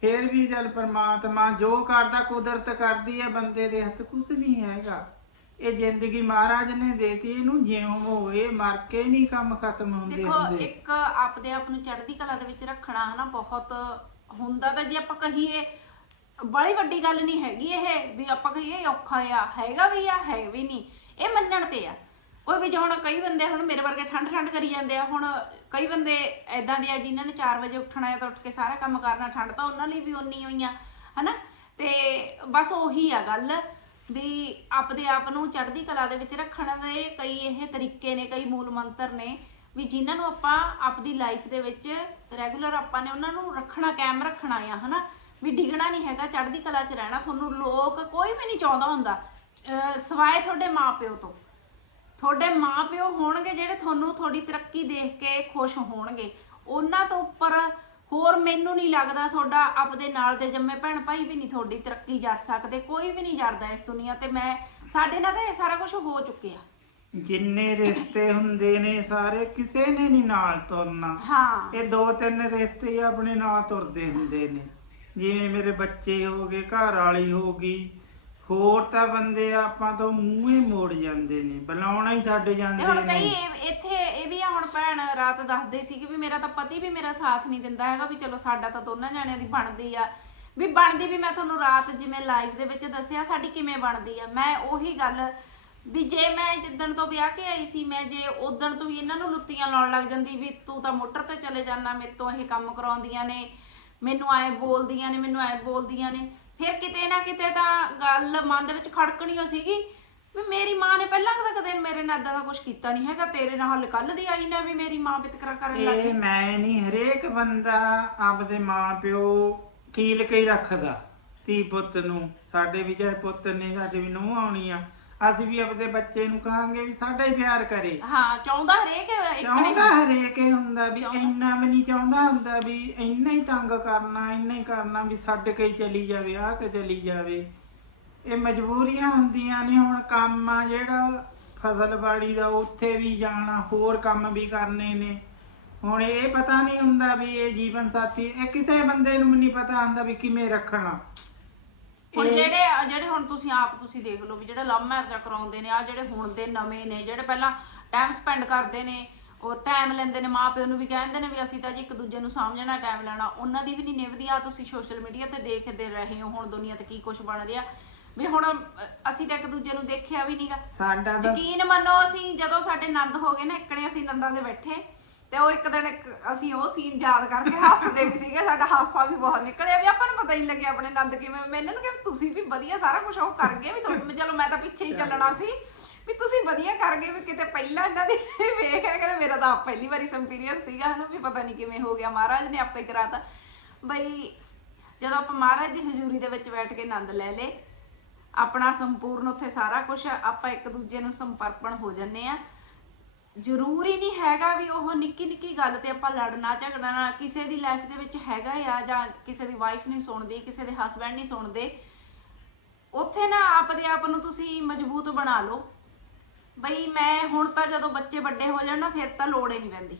ਫੇਰ ਵੀ ਜਦ ਪਰਮਾਤਮਾ ਜੋ ਕਰਦਾ ਕੁਦਰਤ ਕਰਦੀ ਹੈ ਬੰਦੇ ਦੇ ਹੱਥ ਕੁਝ ਨਹੀਂ ਹੈਗਾ। ਇਹ ਜ਼ਿੰਦਗੀ ਮਹਾਰਾਜ ਨੇ ਦੇਤੀ ਇਹਨੂੰ ਜਿਉਂ ਹੋਏ ਮਰ ਕੇ ਨਹੀਂ ਕੰਮ ਖਤਮ ਹੁੰਦੇ ਦੇਖੋ ਹੁੰਦੇ। ਇੱਕ ਆਪਦੇ ਆਪ ਨੂੰ ਚੜ੍ਹਦੀ ਕਲਾ ਦੇ ਵਿੱਚ ਰੱਖਣਾ ਹਨਾ ਬਹੁਤ ਹੁੰਦਾ ਤਾਂ ਜੇ ਆਪਾਂ ਕਹੀਏ ਬੜੀ ਵੱਡੀ ਗੱਲ ਨਹੀਂ ਹੈਗੀ ਇਹ ਵੀ ਆਪਾਂ ਕਹੀਏ ਔਖਾ ਆ ਹੈਗਾ ਵੀ ਆ ਹੈ ਵੀ ਨਹੀਂ। ਇਹ ਮੰਨਣ ਤੇ ਆ। ਕੋਈ ਵੀ ਜੇ ਹੁਣ ਕਈ ਬੰਦੇ ਹੁਣ ਮੇਰੇ ਵਰਗੇ ਠੰਡ ਠੰਡ ਕਰੀ ਜਾਂਦੇ ਆ ਹੁਣ ਕਈ ਬੰਦੇ ਐਦਾਂ ਦੇ ਆ ਜਿਨ੍ਹਾਂ ਨੇ 4 ਵਜੇ ਉੱਠਣਾ ਹੈ ਤਾਂ ਉੱਠ ਕੇ ਸਾਰਾ ਕੰਮ ਕਰਨਾ ਠੰਡ ਤਾਂ ਉਹਨਾਂ ਲਈ ਵੀ ਉਨੀ ਹੋਈਆਂ ਹਨਾ? ਤੇ ਬਸ ਉਹੀ ਆ ਗੱਲ। ਵੀ ਆਪਦੇ ਆਪ ਨੂੰ ਚੜ੍ਹਦੀ ਕਲਾ ਦੇ ਵਿੱਚ ਰੱਖਣ ਦੇ ਕਈ ਇਹ ਤਰੀਕੇ ਨੇ, ਕਈ ਮੂਲ ਮੰਤਰ ਨੇ ਵੀ ਜਿਨ੍ਹਾਂ ਨੂੰ ਆਪਾਂ ਆਪਦੀ ਲਾਈਫ ਦੇ ਵਿੱਚ ਰੈਗੂਲਰ ਆਪਾਂ ਨੇ ਉਹਨਾਂ ਨੂੰ ਰੱਖਣਾ, ਕਾਇਮ ਰੱਖਣਾ ਆ, ਹਨਾ? ਵੀ ਡਿਗਣਾ ਨਹੀਂ ਹੈਗਾ, ਚੜ੍ਹਦੀ ਕਲਾ 'ਚ ਰਹਿਣਾ, ਤੁਹਾਨੂੰ ਲੋਕ ਕੋਈ ਵੀ ਨਹੀਂ ਚਾਹੁੰਦਾ ਹੁੰਦਾ। ਅਹ ਸਵਾਏ ਤੁਹਾਡੇ ਮਾਪਿਓ ਤੋਂ। ਤੁਹਾਡੇ ਮਾਪਿਓ ਹੋਣਗੇ ਜਿਹੜੇ ਤੁਹਾਨੂੰ ਤੁਹਾਡੀ ਤਰੱਕੀ ਦੇਖ ਕੇ ਖੁਸ਼ ਹੋਣਗੇ। ਉਹਨਾਂ ਤੋਂ ਉੱਪਰ ਹੋਰ ਮੈਨੂੰ ਨਹੀਂ ਲੱਗਦਾ ਤੁਹਾਡਾ ਆਪਦੇ ਨਾਲ ਦੇ ਜੰਮੇ ਭੈਣ ਭਾਈ ਵੀ ਨਹੀਂ ਤੁਹਾਡੀ ਤਰੱਕੀ ਜਰ ਸਕਦੇ ਕੋਈ ਵੀ ਨਹੀਂ ਜਰਦਾ ਇਸ ਦੁਨੀਆ ਤੇ ਮੈਂ ਸਾਡੇ ਨਾਲ ਤਾਂ ਇਹ ਸਾਰਾ ਕੁਝ ਹੋ ਚੁੱਕਿਆ। ਜਿੰਨੇ ਰਿਸ਼ਤੇ ਹੁੰਦੇ ਨੇ ਸਾਰੇ ਕਿਸੇ ਨੇ ਨਹੀਂ ਨਾਲ ਤੁਰਨਾ। ਹਾਂ। ਇਹ ਦੋ ਤਿੰਨ ਰਿਸ਼ਤੇ ਹੀ ਆਪਣੇ ਨਾਲ ਤੁਰਦੇ ਹੁੰਦੇ ਨੇ। ਜਿਵੇਂ ਮੇਰੇ ਬੱਚੇ ਹੋ ਗਏ ਘਰ ਵਾਲੀ ਹੋ ਗਈ ਹੋਰ ਤਾਂ ਬੰਦੇ ਆਪਾਂ ਤੋਂ ਮੂੰਹ ਹੀ ਮੋੜ ਜਾਂਦੇ ਨੇ ਬੁਲਾਉਣਾ ਹੀ ਛੱਡ ਤੇ ਜਾਂਦੇ ਹੁਣ ਕਈ ਇਹ- ਇੱਥੇ ਇਹ ਵੀ ਆ ਹੁਣ ਭੈਣ ਰਾਤ ਦੱਸਦੇ ਸੀ ਕਿ ਵੀ ਮੇਰਾ ਤਾਂ ਪਤੀ ਵੀ ਮੇਰਾ ਸਾਥ ਨਹੀਂ ਦਿੰਦਾ ਹੈਗਾ ਵੀ ਚਲੋ ਸਾਡਾ ਤਾਂ ਦੋਨਾਂ ਜਾਣਿਆਂ ਦੀ ਬਣਦੀ ਆ। ਵੀ ਬਣਦੀ ਵੀ ਮੈਂ ਤੁਹਾਨੂੰ ਰਾਤ ਜਿਵੇਂ ਲਾਈਵ ਦੇ ਵਿੱਚ ਦੱਸਿਆ ਸਾਡੀ ਕਿਵੇਂ ਬਣਦੀ ਆ। ਮੈਂ ਉਹੀ ਗੱਲ ਵੀ ਜੇ ਮੈਂ ਜਿੱਦਣ ਤੋਂ ਵਿਆਹ ਕੇ ਆਈ ਸੀ ਮੈਂ ਜੇ ਉਦਣ ਤੋਂ ਹੀ ਇਹਨਾਂ ਨੂੰ ਲੁੱਤੀਆਂ ਲਾਉਣ ਲੱਗ ਜਾਂਦੀ ਵੀ ਤੂੰ ਤਾਂ ਮੋਟਰ ਤੇ ਚਲੇ ਜਾਣਾ ਮੇਰੇ ਤੋਂ ਇਹ ਕੰਮ ਕਰਾਉਂਦੀਆਂ ਨੇ ਮੈਨੂੰ ਐ ਬੋਲਦੀਆਂ ਨੇ ਮੈਨੂੰ ਐ ਬੋਲਦੀਆਂ ਨੇ ਫਿਰ ਕਿਤੇ ਨਾ ਕਿਤੇ ਤਾਂ ਗੱਲ ਮਨ ਦੇ ਵਿੱਚ ਖੜਕਣੀ ਓ ਸੀਗੀ ਵੀ ਮੇਰੀ ਮਾਂ ਨੇ ਪਹਿਲਾਂ ਕਦੇ ਕਦੇ ਮੇਰੇ ਨਾਲ ਏਦਾਂ ਦਾ ਕੁਝ ਕੀਤਾ ਨਹੀਂ ਹੈਗਾ, ਤੇਰੇ ਨਾਲ ਹੱਲ ਕੱਲ ਦੀ ਆਈ ਨਾ ਵੀ ਮੇਰੀ ਮਾਂ ਵਿਤਕਰਾ ਕਰਨ ਲੱਗ ਇਹ ਗਈ ਮੈਂ ਨਹੀਂ ਹਰੇਕ ਬੰਦਾ ਆਪਦੇ ਮਾਂ ਪਿਓ ਕੀਲ ਕੇ ਹੀ ਰੱਖਦਾ, ਧੀ ਪੁੱਤ ਨੂੰ, ਸਾਡੇ ਵੀ ਚਾਹੇ ਪੁੱਤ ਨੇ, ਸਾਡੇ ਵੀ ਨੂੰਹ ਆਉਣੀ ਆ ਅਸੀਂ ਵੀ ਆਪਦੇ ਬੱਚੇ ਨੂੰ ਕਹਾਂਗੇ ਵੀ ਸਾਡਾ ਹੀ ਪਿਆਰ ਕਰੇ। ਹਾਂ ਚਾਹੁੰਦਾ ਹਰੇਕ ਇੱਕ ਨੇ। ਚਾਹੁੰਦਾ ਹਰੇਕ ਹੀ ਹੁੰਦਾ ਵੀ ਇੰਨਾ ਵੀ ਨਹੀਂ ਚਾਹੁੰਦਾ ਹੁੰਦਾ ਵੀ ਇੰਨਾ ਹੀ ਤੰਗ ਕਰਨਾ ਇੰਨਾ ਹੀ ਕਰਨਾ ਵੀ ਛੱਡ ਕੇ ਹੀ ਚਲੀ ਜਾਵੇ ਆ ਕੇ ਚਲੀ ਜਾਵੇ। ਇਹ ਮਜਬੂਰੀਆਂ ਹੁੰਦੀਆਂ ਨੇ ਹੁਣ ਕੰਮ ਆ ਜਿਹੜਾ ਫਸਲਬਾੜੀ ਦਾ ਉੱਥੇ ਵੀ ਜਾਣਾ ਹੋਰ ਕੰਮ ਵੀ ਕਰਨੇ ਨੇ। ਹੁਣ ਇਹ ਪਤਾ ਨਹੀਂ ਹੁੰਦਾ ਵੀ ਇਹ ਜੀਵਨ ਸਾਥੀ ਇਹ ਕਿਸੇ ਬੰਦੇ ਨੂੰ ਵੀ ਨਹੀਂ ਪਤਾ ਹੁੰਦਾ ਵੀ ਕਿਵੇਂ ਰੱਖਣਾ। ਹੁਣ ਜਿਹੜੇ ਜਿਹੜੇ ਹੁਣ ਤੁਸੀਂ ਆਪ ਤੁਸੀਂ ਦੇਖ ਲਓ ਵੀ ਜਿਹੜੇ ਲਵ ਮੈਰਿਜਾਂ ਕਰਾਉਂਦੇ ਨੇ ਆ ਜਿਹੜੇ ਹੁਣ ਦੇ ਨਵੇਂ ਨੇ ਜਿਹੜੇ ਪਹਿਲਾਂ ਟਾਈਮ ਸਪੈਂਡ ਕਰਦੇ ਨੇ ਉਹ ਟਾਈਮ ਲੈਂਦੇ ਨੇ ਮਾਪਿਓ ਨੂੰ ਵੀ ਕਹਿੰਦੇ ਨੇ ਵੀ ਅਸੀਂ ਤਾਂ ਜੀ ਇੱਕ ਦੂਜੇ ਨੂੰ ਸਮਝਣਾ ਟਾਈਮ ਲੈਣਾ ਉਹਨਾਂ ਦੀ ਵੀ ਨਹੀਂ ਨਿਭਦੀ ਆ ਤੁਸੀਂ ਸੋਸ਼ਲ ਮੀਡੀਆ ਤੇ ਦੇਖਦੇ ਰਹੇ ਹੋ ਹੁਣ ਦੁਨੀਆ ਤੇ ਕੀ ਕੁਝ ਬਣ ਰਿਹਾ। ਵੀ ਹੁਣ ਅਸੀਂ ਤਾਂ ਇੱਕ ਦੂਜੇ ਨੂੰ ਦੇਖਿਆ ਵੀ ਨਹੀਂਗਾ ਸਾਡਾ ਤਾਂ ਯਕੀਨ ਮੰਨੋ ਅਸੀਂ ਜਦੋਂ ਸਾਡੇ ਨੰਦ ਹੋ ਗਏ ਨਾ ਇੱਕਣੇ ਅਸੀਂ ਨੰਦਾਂ ਦੇ ਬੈਠੇ। ਤੇ ਉਹ ਇੱਕ ਦਿਨ ਇੱਕ ਅਸੀਂ ਉਹ ਸੀਨ ਯਾਦ ਕਰਕੇ ਹੱਸਦੇ ਵੀ ਸੀਗੇ ਸਾਡਾ ਹਾਸਾ ਵੀ ਬਹੁਤ ਨਿਕਲਿਆ ਵੀ ਆਪਾਂ ਨੂੰ ਪਤਾ ਹੀ ਨਹੀਂ ਲੱਗਿਆ ਆਪਣੇ ਨੰਦ ਕਿਵੇਂ ਮੈਂ ਇਹਨਾਂ ਨੂੰ ਕਿਹਾ ਤੁਸੀਂ ਵੀ ਵਧੀਆ ਸਾਰਾ ਕੁਝ ਉਹ ਕਰ ਗਏ ਵੀ ਤੁਹਾਨੂੰ ਚਲੋ ਮੈਂ ਤਾਂ ਪਿੱਛੇ ਹੀ ਚੱਲਣਾ ਸੀ ਵੀ ਤੁਸੀਂ ਵਧੀਆ ਕਰ ਗਏ ਵੀ ਕਿਤੇ ਪਹਿਲਾਂ ਇਹਨਾਂ ਦੀ ਵੇਖ ਕੇ ਕਹਿੰਦੇ ਮੇਰਾ ਤਾਂ ਪਹਿਲੀ ਵਾਰੀ ਸੰਪੀਰੀਅੰਸ ਸੀਗਾ ਹਨਾ ਵੀ ਪਤਾ ਨਹੀਂ ਕਿਵੇਂ ਹੋ ਗਿਆ ਮਹਾਰਾਜ ਨੇ ਆਪੇ ਕਰਾਤਾ। ਬਈ ਜਦੋਂ ਆਪਾਂ ਮਹਾਰਾਜ ਦੀ ਹਜ਼ੂਰੀ ਦੇ ਵਿੱਚ ਬੈਠ ਕੇ ਆਨੰਦ ਲੈ ਲੇ ਆਪਣਾ ਸੰਪੂਰਨ ਉੱਥੇ ਸਾਰਾ ਕੁਝ ਆਪਾਂ ਇੱਕ ਦੂਜੇ ਨੂੰ ਸੰਪਰਪਣ ਹੋ ਜੰਨੇ ਆ ਜ਼ਰੂਰੀ ਨਹੀਂ ਹੈਗਾ ਵੀ ਉਹ ਨਿੱਕੀ ਨਿੱਕੀ ਗੱਲ ਤੇ ਆਪਾਂ ਲੜਨਾ, ਝਗੜਨਾ, ਕਿਸੇ ਦੀ ਲਾਈਫ ਦੇ ਵਿੱਚ ਹੈਗਾ ਆ ਜਾਂ ਕਿਸੇ ਦੀ ਵਾਈਫ ਨਹੀਂ ਸੁਣਦੀ, ਕਿਸੇ ਦੇ ਹਸਬੰਡ ਨਹੀਂ ਸੁਣਦੇ। ਉੱਥੇ ਨਾ ਆਪਦੇ ਆਪ ਨੂੰ ਤੁਸੀਂ ਮਜ਼ਬੂਤ ਬਣਾ ਲਓ। ਬਈ ਮੈਂ ਹੁਣ ਤਾਂ ਜਦੋਂ ਬੱਚੇ ਵੱਡੇ ਹੋ ਜਾਣ ਨਾ, ਫਿਰ ਤਾਂ ਲੋੜ ਹੀ ਨਹੀਂ ਪੈਂਦੀ।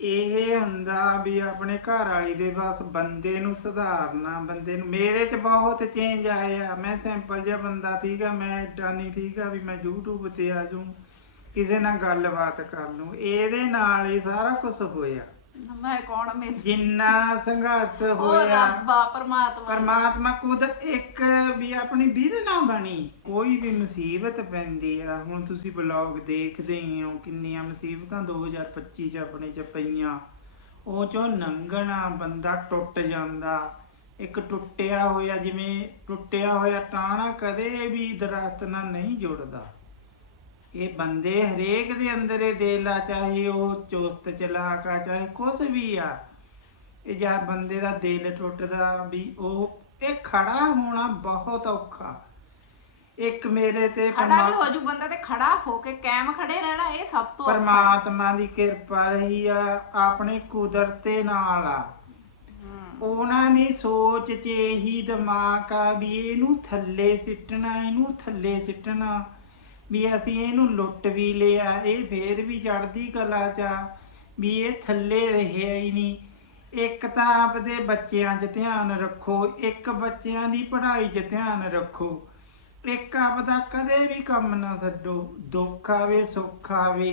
ਇਹ ਹੁੰਦਾ ਵੀ ਆਪਣੇ ਘਰ ਵਾਲੀ ਦੇ ਬਸ ਬੰਦੇ ਨੂੰ ਸੁਧਾਰਨਾ, ਬੰਦੇ ਨੂੰ ਮੇਰੇ 'ਚ ਬਹੁਤ ਚੇਂਜ ਆਇਆ। ਮੈਂ ਸਿੰਪਲ ਜਿਹਾ ਬੰਦਾ ਸੀਗਾ, ਮੈਂ ਏਡਾ ਨਹੀਂ ਸੀਗਾ ਵੀ ਮੈਂ YouTube ਤੇ ਆ ਜਾਊਂ। ਕਿਸੇ ਨਾਲ ਗੱਲਬਾਤ ਕਰ ਲੂੰ ਇਹਦੇ ਨਾਲ ਹੀ ਸਾਰਾ ਕੁਝ ਹੋਇਆ। ਮੈਂ ਕੌਣ ਮੇਰੀ? ਜਿੰਨਾ ਸੰਘਰਸ਼ ਉਹ ਹੋਇਆ ਰੱਬਾ ਪਰਮਾਤਮਾ। ਪਰਮਾਤਮਾ ਖੁਦ ਇੱਕ ਵੀ ਆਪਣੀ ਵਿਧ ਨਾ ਬਣੀ ਕੋਈ ਵੀ ਮੁਸੀਬਤ ਪੈਂਦੀ ਆ। ਹੁਣ ਤੁਸੀਂ ਬਲੌਗ ਦੇਖਦੇ ਹੀ ਹੋ ਕਿੰਨੀਆਂ ਮੁਸੀਬਤਾਂ 2025 ਚ ਆਪਣੇ ਚ ਪਈਆਂ। ਉਹ ਚੋਂ ਲੰਘਣਾ ਬੰਦਾ ਟੁੱਟ ਜਾਂਦਾ। ਇੱਕ ਟੁੱਟਿਆ ਹੋਇਆ ਜਿਵੇਂ ਟੁੱਟਿਆ ਹੋਇਆ ਟਾਣਾ ਕਦੇ ਵੀ ਦਰਖਤ ਨਾਲ ਨਹੀਂ ਜੁੜਦਾ। ਇਹ ਬੰਦੇ ਹਰੇਕ ਦੇ ਅੰਦਰ ਇਹ ਦੇਲਾ ਚਾਹੇ ਉਹ ਚੁਸਤ ਚਲਾਕਾ ਚਾਹੇ ਕੁਛ ਵੀ ਆ ਇਹ ਜਾਂ ਬੰਦੇ ਦਾ ਦਿਲ ਟੁੱਟਦਾ ਵੀ ਉਹ ਇਹ ਖੜਾ ਹੋਣਾ ਬਹੁਤ ਔਖਾ ਇੱਕ ਮੇਰੇ ਤੇ ਖੜਾ ਪਰਮਾ- ਵੀ ਹੋ ਜੂ ਬੰਦਾ ਤੇ ਖੜਾ ਹੋ ਕੇ ਕਾਇਮ ਖੜੇ ਰਹਿਣਾ ਇਹ ਸਭ ਤੋਂ ਔਖਾ ਹੈ। ਪਰਮਾਤਮਾ ਦੀ ਕਿਰਪਾ ਰਹੀ ਆ ਆਪਣੇ ਕੁਦਰਤ ਨਾਲ ਆ ਹਮ। ਉਹਨਾਂ ਦੀ ਸੋਚ 'ਚ ਇਹੀ ਦਿਮਾਗ ਆ ਵੀ ਇਹਨੂੰ ਥੱਲੇ ਸਿੱਟਣਾ ਇਹਨੂੰ ਥੱਲੇ ਸਿੱਟਣਾ ਵੀ ਅਸੀਂ ਇਹਨੂੰ ਲੁੱਟ ਵੀ ਲਿਆ ਇਹ ਫੇਰ ਵੀ ਚੜਦੀ ਕਲਾ 'ਚ ਵੀ ਇਹ ਥੱਲੇ ਰਹਿਆ ਹੀ ਨਹੀਂ। ਇੱਕ ਤਾਂ ਆਪਦੇ ਬੱਚਿਆਂ 'ਚ ਧਿਆਨ ਰੱਖੋ ਇੱਕ ਬੱਚਿਆਂ ਦੀ ਪੜ੍ਹਾਈ 'ਚ ਧਿਆਨ ਰੱਖੋ। ਇੱਕ ਆਪਦਾ ਕਦੇ ਵੀ ਕੰਮ ਨਾ ਛੱਡੋ ਦੁੱਖ ਆਵੇ ਸੁੱਖ ਆਵੇ।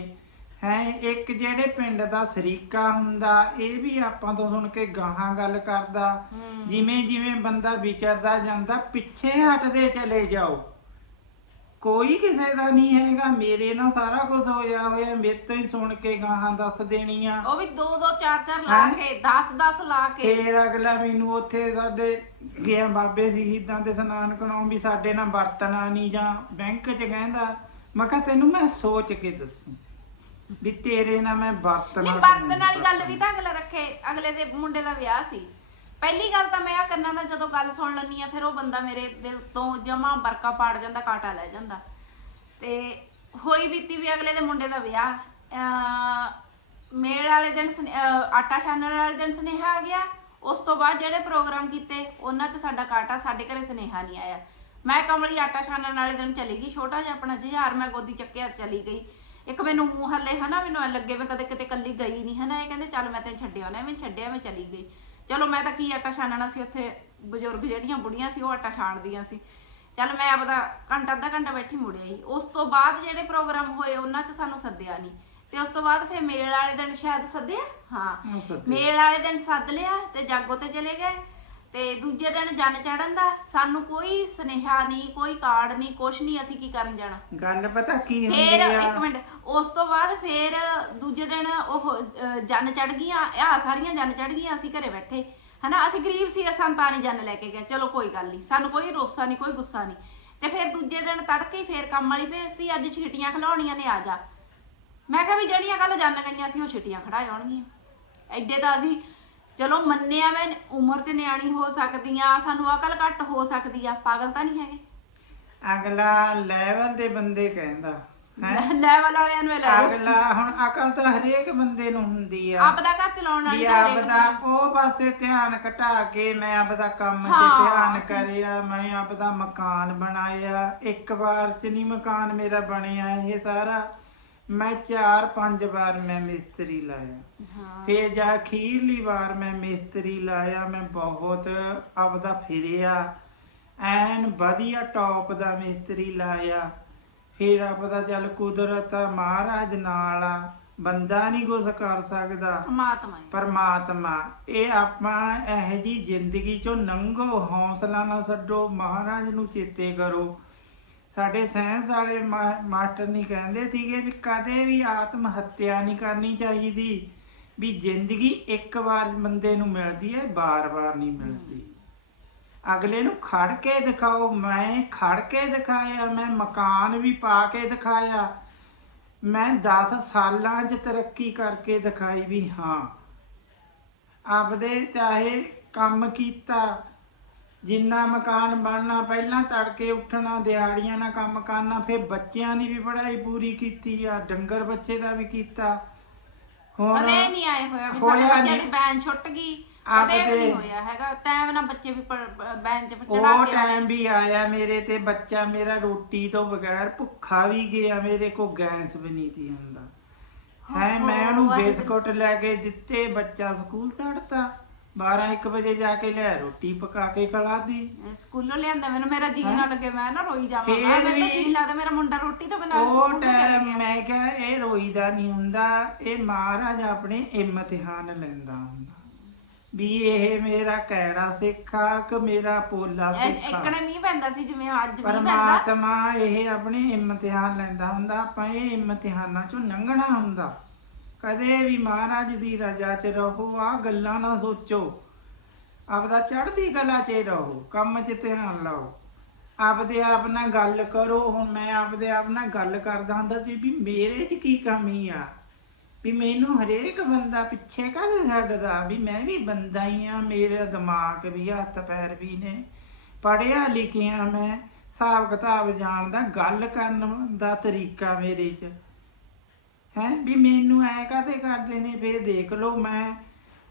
ਹੈ ਇੱਕ ਜਿਹੜੇ ਪਿੰਡ ਦਾ ਸਰੀਕਾ ਹੁੰਦਾ ਇਹ ਵੀ ਆਪਾਂ ਤੋਂ ਸੁਣ ਕੇ ਗਾਹਾਂ ਗੱਲ ਕਰਦਾ। ਜਿਵੇਂ ਜਿਵੇਂ ਬੰਦਾ ਵਿਚਰਦਾ ਜਾਂਦਾ ਪਿੱਛੇ ਹਟਦੇ ਚਲੇ ਜਾਓ। ਕੋਈ ਕਿਸੇ ਦਾ ਨਹੀਂ ਹੈਗਾ ਮੇਰੇ ਨਾਲ ਸਾਰਾ ਕੁਝ ਹੋਇਆ ਹੋਇਆ ਮੇਰੇ ਤੋਂ ਹੀ ਸੁਣ ਕੇ ਗਾਹਾਂ ਦੱਸ ਦੇਣੀਆਂ ਉਹ ਵੀ ਦੋ ਦੋ ਚਾਰ ਚਾਰ ਲਾ ਹੈਂ? ਕੇ 10 10 ਲਾ ਕੇ ਫੇਰ ਅਗਲਾ ਮੈਨੂੰ ਉੱਥੇ ਸਾਡੇ ਗਿਆ ਬਾਬੇ ਸ਼ਹੀਦਾਂ ਦੇ ਸਨਾਨ ਕਰਾਉਣ ਵੀ ਸਾਡੇ ਨਾਲ ਵਰਤਣਾ ਨਹੀਂ ਜਾਂ ਬੈਂਕ 'ਚ ਕਹਿੰਦਾ ਮੈਂ ਕਿਹਾ ਤੈਨੂੰ ਮੈਂ ਸੋਚ ਕੇ ਦੱਸੂ ਵੀ ਤੇਰੇ ਨਾਲ ਮੈਂ ਵਰਤਣਾ ਨਹੀਂ ਨਹੀਂ ਵਾਲੀ ਗੱਲ ਵੀ ਵਰਤਣਾ। ਤਾਂ ਅਗਲਾ ਰੱਖੇ ਅਗਲੇ ਦੇ ਮੁੰਡੇ ਦਾ ਵਿਆਹ ਸੀ ਪਹਿਲੀ ਗੱਲ ਤਾਂ ਮੈਂ ਆ ਕੰਨਾਂ ਨਾਲ ਜਦੋਂ ਗੱਲ ਸੁਣ ਲੈਂਦੀ ਆ ਫਿਰ ਉਹ ਬੰਦਾ ਮੇਰੇ ਦਿਲ ਤੋਂ ਜਮਾ ਬਰਕਾ ਪਾੜ ਜਾਂਦਾ, ਕਾਟਾ ਲੈ ਜਾਂਦਾ। ਤੇ ਹੋਈ ਬੀਤੀ ਵੀ ਅਗਲੇ ਦੇ ਮੁੰਡੇ ਦਾ ਵਿਆਹ। ਮੇਲ ਵਾਲੇ ਦਿਨ ਸਨੇ- ਅਹ ਆਟਾ ਛਾਨਣ ਵਾਲੇ ਦਿਨ ਸੁਨੇਹਾ ਆ ਗਿਆ। ਉਸ ਤੋਂ ਬਾਅਦ ਜਿਹੜੇ ਪ੍ਰੋਗਰਾਮ ਕੀਤੇ, ਉਹਨਾਂ 'ਚ ਸਾਡਾ ਕਾਟਾ, ਸਾਡੇ ਘਰੇ ਸੁਨੇਹਾ ਨਹੀਂ ਆਇਆ। ਮੈਂ ਕਮਲੀ ਆਟਾ ਛਾਨਣ ਵਾਲੇ ਦਿਨ ਚਲੀ ਗਈ, ਛੋਟਾ ਜਿਹਾ ਆਪਣਾ ਜੁਝਾਰ ਮੈਂ ਗੋਦੀ ਚੱਕਿਆ, ਚਲੀ ਗਈ। ਇੱਕ ਮੈਨੂੰ ਮੂੰਹ ਹੱਲੇ ਹਨਾ, ਮੈਨੂੰ ਐਂ ਲੱਗੇ ਮੈਂ ਕਦੇ ਕਿਤੇ ਕੱਲੀ ਗਈ ਨਹੀਂ ਹਨਾ, ਇਹ ਕਹਿੰਦੇ ਚੱਲ ਮੈਂ ਤੈਨੂੰ ਛੱਡਿਆ ਨਾ ਮੈਂ ਛੱਡਿਆ, ਮੈਂ ਚਲੀ ਗਈ। ਚਲੋ ਮੈਂ ਤਾਂ ਕੀ ਆਟਾ ਛਾਨਣਾ ਸੀ ਉੱਥੇ ਬਜ਼ੁਰਗ ਜਿਹੜੀਆਂ ਬੁੜੀਆਂ ਸੀ ਉਹ ਆਟਾ ਛਾਣਦੀਆਂ ਸੀ। ਚੱਲ ਮੈਂ ਆਪਦਾ ਘੰਟਾ ਅੱਧਾ ਘੰਟਾ ਬੈਠੀ ਮੁੜਿਆ ਹੀ ਉਸ ਤੋਂ ਬਾਅਦ ਜਿਹੜੇ ਪ੍ਰੋਗਰਾਮ ਹੋਏ ਉਹਨਾਂ 'ਚ ਸਾਨੂੰ ਸੱਦਿਆ ਨਹੀਂ ਤੇ ਉਸ ਤੋਂ ਬਾਅਦ ਫਿਰ ਮੇਲ ਵਾਲੇ ਦਿਨ ਸ਼ਾਇਦ ਸੱਦਿਆ? ਹਾਂ। ਮੇਲ ਵਾਲੇ ਦਿਨ ਸੱਦ ਲਿਆ ਤੇ ਜਾਗੋ ਤੇ ਚਲੇ ਗਏ। ਤੇ ਦੂਜੇ ਦਿਨ ਜਨ ਚੜਨ ਦਾ ਸਾਨੂੰ ਕੋਈ ਸੁਨੇਹਾ ਨਹੀਂ ਕੋਈ ਕਾਰਡ ਨਹੀਂ ਕੁਛ ਨਹੀਂ ਅਸੀਂ ਕੀ ਕਰਨ ਜਾਣਾ? ਗੱਲ ਪਤਾ ਕੀ ਹੁੰਦੀ ਫੇਰ ਆ? ਇੱਕ ਮਿੰਟ ਉਸ ਤੋਂ ਬਾਅਦ ਫੇਰ ਦੂਜੇ ਦਿਨ ਉਹ ਅਹ, ਜਨ ਚੜ ਗਈਆਂ ਆ ਸਾਰੀਆਂ ਜਨ ਚੜ ਗਈਆਂ ਅਸੀਂ ਘਰੇ ਬੈਠੇ। ਹਨਾ ਅਸੀਂ ਗਰੀਬ ਸੀ ਅਸਾਂ ਤਾਂ ਨਹੀਂ ਜਨ ਲੈ ਕੇ ਗਏ। ਚਲੋ ਕੋਈ ਗੱਲ ਨਹੀਂ ਸਾਨੂੰ ਕੋਈ ਰੋਸਾ ਨਹੀਂ ਕੋਈ ਗੁੱਸਾ ਨਹੀਂ। ਤੇ ਫਿਰ ਦੂਜੇ ਦਿਨ ਤੜਕੇ ਹੀ ਫੇਰ ਕੰਮ ਵਾਲੀ ਭੇਜਤੀ ਅੱਜ ਛਿਟੀਆਂ ਖਲਾਉਣੀਆਂ ਨੇ ਆ ਜਾ। ਮੈਂ ਕਿਹਾ ਵੀ ਜਿਹੜੀਆਂ ਕੱਲ ਜਨ ਗਈਆਂ ਸੀ ਉਹ ਛਿਟੀਆਂ ਖੜਾ ਆਉਣਗੀਆਂ। ਐਡੇ ਤਾਂ ਅਸੀਂ ਚਲੋ ਮੰਨਿਆ ਮੈਂ ਉਮਰ 'ਚ ਨਿਆਣੀ ਹੋ ਸਕਦੀਆਂ ਸਾਨੂੰ ਅਕਲ ਘੱਟ ਹੋ ਸਕਦੀ ਆ ਪਾਗਲ ਤਾਂ ਨਹੀਂ ਹੈਗੇ? ਅਗਲਾ ਲੈਵਲ ਦੇ ਬੰਦੇ ਕਹਿੰਦਾ ਹੈ? ਲੈਵਲ ਵਾਲਿਆਂ ਨੂੰ ਇਹ ਲੈ ਲਓ। ਅਗਲਾ ਹੁਣ ਅਕਲ ਤਾਂ ਹਰੇਕ ਬੰਦੇ ਨੂੰ ਹੁੰਦੀ ਆ। ਆਪਦਾ ਘਰ ਚਲਾਉਣ ਵਾਲੀ ਵੀ ਤਾਂ ਹਰੇਕ ਆਪਦਾ ਨੂੰ ਉਹ ਪਾਸੇ ਧਿਆਨ ਘਟਾ ਕੇ ਮੈਂ ਆਪਦਾ ਕੰਮ 'ਚ ਹਾਂ, ਧਿਆਨ ਅਸੀਂ- ਕਰਿਆ ਮੈਂ ਆਪਦਾ ਮਕਾਨ ਬਣਾਇਆ ਇੱਕ ਵਾਰ 'ਚ ਨਹੀਂ ਮਕਾਨ ਮੇਰਾ ਬਣਿਆ ਇਹ ਸਾਰਾ। ਮੈਂ ਚਾਰ ਪੰਜ ਵਾਰ ਮੈਂ ਮਿਸਤਰੀ ਲਾਇਆ। ਫੇਰ ਜਾ ਅਖੀਰਲੀ ਵਾਰ ਮੈਂ ਮਿਸਤਰੀ ਲਾਇਆ ਮੈਂ ਬਹੁਤ ਆਪਦਾ ਫਿਰਿਆ। ਐਨ ਵਧੀਆ ਟੌਪ ਦਾ ਮਿਸਤਰੀ ਲਾਇਆ। ਫੇਰ ਆਪਦਾ ਚੱਲ ਕੁਦਰਤ ਆ ਮਹਾਰਾਜ ਨਾਲ ਆ। ਬੰਦਾ ਨਹੀਂ ਕੁਛ ਕਰ ਸਕਦਾ। ਪਰਮਾਤਮਾ ਹੈ ਪਰਮਾਤਮਾ ਇਹ ਆਪਾਂ ਇਹ ਜੀ ਜ਼ਿੰਦਗੀ ਚੋਂ ਨੰਗੋ ਹੌਸਲਾ ਨਾ ਛੱਡੋ ਮਹਾਰਾਜ ਨੂੰ ਚੇਤੇ ਕਰੋ। ਸਾਡੇ ਸਾਇੰਸ ਵਾਲੇ ਮਾ- ਮਾਸਟਰ ਨਹੀਂ ਕਹਿੰਦੇ ਸੀਗੇ ਵੀ ਕਦੇ ਵੀ ਆਤਮ ਹੱਤਿਆ ਨਹੀਂ ਕਰਨੀ ਚਾਹੀਦੀ। ਵੀ ਜ਼ਿੰਦਗੀ ਇੱਕ ਵਾਰ ਬੰਦੇ ਨੂੰ ਮਿਲਦੀ ਹੈ ਬਾਰ-ਬਾਰ ਨਹੀਂ ਮਿਲਦੀ। ਅਗਲੇ ਨੂੰ ਖੜ ਕੇ ਦਿਖਾਓ, ਮੈਂ ਖੜ ਕੇ ਦਿਖਾਇਆ, ਮੈਂ ਮਕਾਨ ਵੀ ਪਾ ਕੇ ਦਿਖਾਇਆ। ਮੈਂ 10 ਸਾਲਾਂ 'ਚ ਤਰੱਕੀ ਕਰਕੇ ਦਿਖਾਈ ਵੀ ਹਾਂ। ਆਪਦੇ ਚਾਹੇ ਕੰਮ ਕੀਤਾ, ਜਿੰਨਾ ਮਕਾਨ ਬਣਨਾ, ਪਹਿਲਾਂ ਤੜਕੇ ਉੱਠਣਾ, ਦਿਹਾੜੀਆਂ ਨਾਲ ਕੰਮ ਕਰਨਾ, ਫਿਰ ਬੱਚਿਆਂ ਦੀ ਵੀ ਪੜ੍ਹਾਈ ਪੂਰੀ ਕੀਤੀ ਆ, ਡੰਗਰ ਬੱਚੇ ਦਾ ਵੀ ਕੀਤਾ। ਹੁਣ ਕਦੇ ਨਹੀਂ ਆਏ ਹੋਇਆ ਵੀ ਹੋਇਆ ਸਾਡੇ ਨਹੀਂ। ਦੀ ਬੈਨ ਛੁੱਟ ਗਈ ਕਦੇ ਵੀ ਨਹੀਂ ਹੋਇਆ ਹੈਗਾ। ਟਾਈਮ ਨਾਲ ਬੱਚੇ ਵੀ ਬੈਨ ਚ ਚੜਾ ਉਹ ਕੇ ਟਾਈਮ ਵੀ ਆਇਆ ਮੇਰੇ ਤੇ ਬੱਚਾ ਮੇਰਾ ਰੋਟੀ ਤੋਂ ਬਗੈਰ ਭੁੱਖਾ ਵੀ ਗਿਆ ਮੇਰੇ ਕੋ ਗੈਸ ਵੀ ਨਹੀਂ ਤੀ ਹੁੰਦਾ। ਹੈ ਹੋ, ਮੈਂ ਉਹਨੂੰ ਵਾਹਿਗੁਰੂ। ਬਿਸਕੁਟ ਲੈ ਕੇ ਦਿੱਤੇ ਬੱਚਾ ਸਕੂਲ ਛੱਡਤਾ। 12 1 ਵਜੇ ਜਾ ਕੇ ਲੈ ਰੋਟੀ ਪਕਾ ਕੇ ਖਿਲਾ ਦੀ। ਇਹ ਸਕੂਲੋਂ ਲਿਆਂਦਾ ਮੈਨੂੰ ਮੇਰਾ ਜੀ? ਨਾ ਲੱਗੇ ਮੈਂ ਨਾ ਰੋਈ ਜਾਵਾਂ। ਫੇਰ ਮੈਨੂੰ ਵੀ- ਜੀ ਲੱਗਦਾ ਮੇਰਾ ਮੁੰਡਾ ਰੋਟੀ ਤੋਂ ਬਿਨਾਂ ਉਹ ਸਕੂਲ ਨੂੰ ਚਲੇ ਟਾਈਮ ਗਿਆ। ਮੈਂ ਕਿਹਾ ਇਹ ਰੋਈਦਾ ਨਹੀਂ ਹੁੰਦਾ ਇਹ ਮਹਾਰਾਜ ਆਪਣੇ ਇਮਤਿਹਾਨ ਲੈਂਦਾ ਹੁੰਦਾ। ਵੀ ਇਹ ਮੇਰਾ ਕਿਹੜਾ ਸਿੱਖਾ ਕਿ ਮੇਰਾ ਪੋਲਾ ਇਹ- ਸਿੱਖਾ। ਇੱਕਣੇ ਮੀਂਹ ਪੈਂਦਾ ਸੀ ਜਿਵੇਂ ਅੱਜ ਮੀਂਹ ਪੈਂਦਾ। ਪਰਮਾਤਮਾ ਇਹ ਆਪਣੇ ਇਮਤਿਹਾਨ ਲੈਂਦਾ ਹੁੰਦਾ ਆਪਾਂ ਇਹ ਇਮਤਿਹਾਨਾਂ ਚੋਂ ਲੰਘਣਾ ਹੁੰਦਾ। ਕਦੇ ਵੀ ਮਹਾਰਾਜ ਦੀ ਰਜ਼ਾ 'ਚ ਰਹੋ ਆ ਗੱਲਾਂ ਨਾ ਸੋਚੋ। ਆਪਦਾ ਚੜ੍ਹਦੀ ਕਲਾ 'ਚ ਰਹੋ, ਕੰਮ 'ਚ ਧਿਆਨ ਲਾਓ। ਆਪਦੇ ਆਪ ਨਾਲ ਗੱਲ ਕਰੋ, ਹੁਣ ਮੈਂ ਆਪਦੇ ਆਪ ਨਾਲ ਗੱਲ ਕਰਦਾ ਹੁੰਦਾ ਸੀ ਵੀ ਮੇਰੇ 'ਚ ਕੀ ਕਮੀ ਆ? ਵੀ ਮੈਨੂੰ ਹਰੇਕ ਬੰਦਾ ਪਿੱਛੇ ਕਾਹਦੇ ਛੱਡਦਾ? ਵੀ ਮੈਂ ਵੀ ਬੰਦਾ ਹੀ ਆ, ਮੇਰਾ ਦਿਮਾਗ ਵੀ, ਹੱਥ ਪੈਰ ਵੀ ਨੇ। ਪੜਿਆ ਲਿਖਿਆ ਮੈਂ, ਹਿਸਾਬ ਕਿਤਾਬ ਜਾਣਦਾ, ਗੱਲ ਕਰਨ ਦਾ ਤਰੀਕਾ ਮੇਰੇ 'ਚ। ਹੈ? ਵੀ ਮੈਨੂੰ ਐ ਕਾਹਤੇ ਕਰਦੇ ਨੇ? ਫੇਰ ਦੇਖ ਲਓ ਮੈਂ।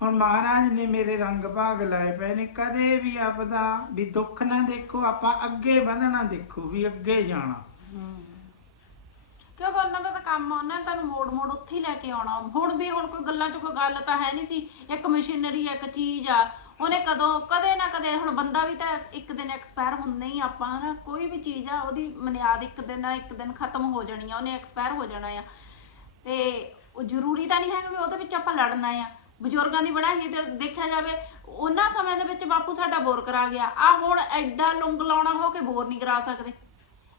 ਹੁਣ ਮਹਾਰਾਜ ਨੇ ਮੇਰੇ ਰੰਗ ਭਾਗ ਲਾਏ ਪਏ ਨੇ। ਕਦੇ ਵੀ ਆਪਦਾ ਵੀ ਦੁੱਖ ਨਾ ਦੇਖੋ, ਆਪਾਂ ਅੱਗੇ ਵਧਣਾ ਦੇਖੋ, ਵੀ ਅੱਗੇ ਜਾਣਾ। ਕਿਉਂਕਿ ਉਹਨਾਂ ਦਾ ਤਾਂ ਕੰਮ ਆ, ਉਹਨਾਂ ਨੇ ਤੁਹਾਨੂੰ ਮੋੜ ਮੋੜ ਉੱਥੇ ਹੀ ਲੈ ਕੇ ਆਉਣਾ। ਹੁਣ ਵੀ ਹੁਣ ਕੋਈ ਗੱਲਾਂ 'ਚ ਕੋਈ ਗੱਲ ਤਾਂ ਹੈ ਨਹੀਂ ਸੀ। ਇੱਕ ਮਸ਼ੀਨਰੀ, ਇੱਕ ਚੀਜ਼ ਆ। ਉਹਨੇ ਕਦੋਂ, ਕਦੇ ਨਾ ਕਦੇ ਹੁਣ ਬੰਦਾ ਵੀ ਤਾਂ ਇੱਕ ਦਿਨ ਐਕਸਪਾਇਰ ਹੁੰਦਾ ਹੀ ਆਪਾਂ, ਹਨਾ। ਕੋਈ ਵੀ ਚੀਜ਼ ਆ, ਉਹਦੀ ਮਨਿਆਦ ਇੱਕ ਦਿਨ ਨਾ ਇੱਕ ਦਿਨ ਖਤਮ ਹੋ ਜਾਣੀ ਆ, ਉਹਨੇ ਐਕਸਪਾਇਰ ਹੋ ਜਾਣਾ ਆ। ਤੇ ਉਹ ਜ਼ਰੂਰੀ ਤਾਂ ਨਹੀਂ ਹੈਗਾ ਵੀ ਉਹਦੇ ਵਿੱਚ ਆਪਾਂ ਲੜਨਾ ਆ। ਬਜ਼ੁਰਗਾਂ ਦੀ ਬਣਾਈ ਤੇ ਦੇਖਿਆ ਜਾਵੇ ਉਹਨਾਂ ਸਮਿਆਂ ਦੇ ਵਿੱਚ ਬਾਪੂ ਸਾਡਾ ਬੋਰ ਕਰਾ ਗਿਆ। ਆ ਹੁਣ ਐਡਾ ਲੁੰਗ ਲਾਉਣਾ ਹੋ ਕੇ ਬੋਰ ਨਹੀਂ ਕਰਾ ਸਕਦੇ।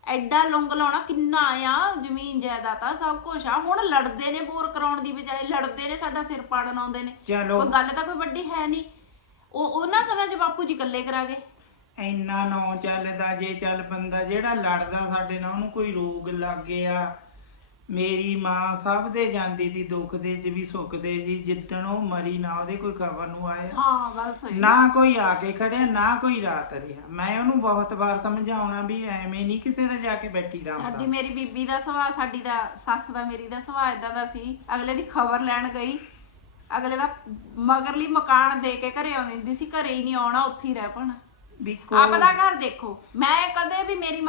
ਐਡਾ ਲੁੰਗ ਲਾਉਣਾ ਕਿੰਨਾ ਆ ਜ਼ਮੀਨ ਜਾਇਦਾਦ ਆ ਸਭ ਕੁਝ ਆ। ਹੁਣ ਲੜਦੇ ਨੇ ਬੋਰ ਕਰਾਉਣ ਦੀ ਬਜਾਏ ਲੜਦੇ ਨੇ ਸਾਡਾ ਸਿਰ ਪਾੜਨ ਆਉਂਦੇ ਨੇ। ਚਲੋ। ਕੋਈ ਗੱਲ ਤਾਂ ਕੋਈ ਵੱਡੀ ਹੈ ਨਹੀਂ। ਉਹ ਉਹਨਾਂ ਸਮਿਆਂ 'ਚ ਬਾਪੂ ਜੀ ਇਕੱਲੇ ਕਰਾ ਗਏ। ਇੰਨਾ ਨਾਂ ਚੱਲਦਾ ਜੇ ਚੱਲ ਬੰਦਾ ਜਿਹੜਾ ਲੜਦਾ ਸਾਡੇ ਨਾਲ ਉਹਨੂੰ ਕੋਈ ਰੋਗ ਲੱਗ ਗਿਆ ਮੇਰੀ ਮਾਂ ਸਭ ਦੇ ਜਾਂਦੀ ਦੀ ਦੁੱਖ ਦੇ ਚ ਵੀ ਸੁੱਖ ਦੇ ਜੀ ਜਿੱਦਣ ਉਹ ਮਰੀ ਨਾ ਉਹਦੇ ਕੋਈ ਖਬਰ ਨੂੰ ਆਇਆ। ਹਾਂ ਗੱਲ ਸਹੀ। ਨਾ ਕੋਈ ਆ ਕੇ ਖੜਿਆ ਨਾ ਕੋਈ ਰਾਤ ਰਿਹਾ। ਮੈਂ ਉਹਨੂੰ ਬਹੁਤ ਵਾਰ ਸਮਝਾਉਣਾ ਵੀ ਐਵੇਂ ਨਹੀਂ ਕਿਸੇ ਦੇ ਜਾ ਕੇ ਬੈਠੀ ਦਾ। ਸਾਡੀ ਹੁੰਦਾ ਮੇਰੀ ਬੀਬੀ ਦਾ ਸੁਭਾਅ ਸਾਡੀ ਦਾ ਸੱਸ ਦਾ ਮੇਰੀ ਦਾ ਸੁਭਾਅ ਇਦਾਂ ਦਾ ਸੀ। ਅਗਲੇ ਦੀ ਖਬਰ ਲੈਣ ਗਈ। ਅਗਲੇ ਦਾ ਮਗਰਲੀ ਮਕਾਨ ਦੇ ਕੇ ਘਰੇ ਆਉਂਦੀ ਹੁੰਦੀ ਸੀ ਘਰੇ ਹੀ ਨਹੀਂ ਆਉਣਾ ਉੱਥੇ ਹੀ ਰਹਿ ਪਣਾ। ਵੀ ਆਪਦਾ ਘਰ ਦੇਖੋ। ਮੈਂ ਕਦੇ ਵੀ ਮੇਰੀ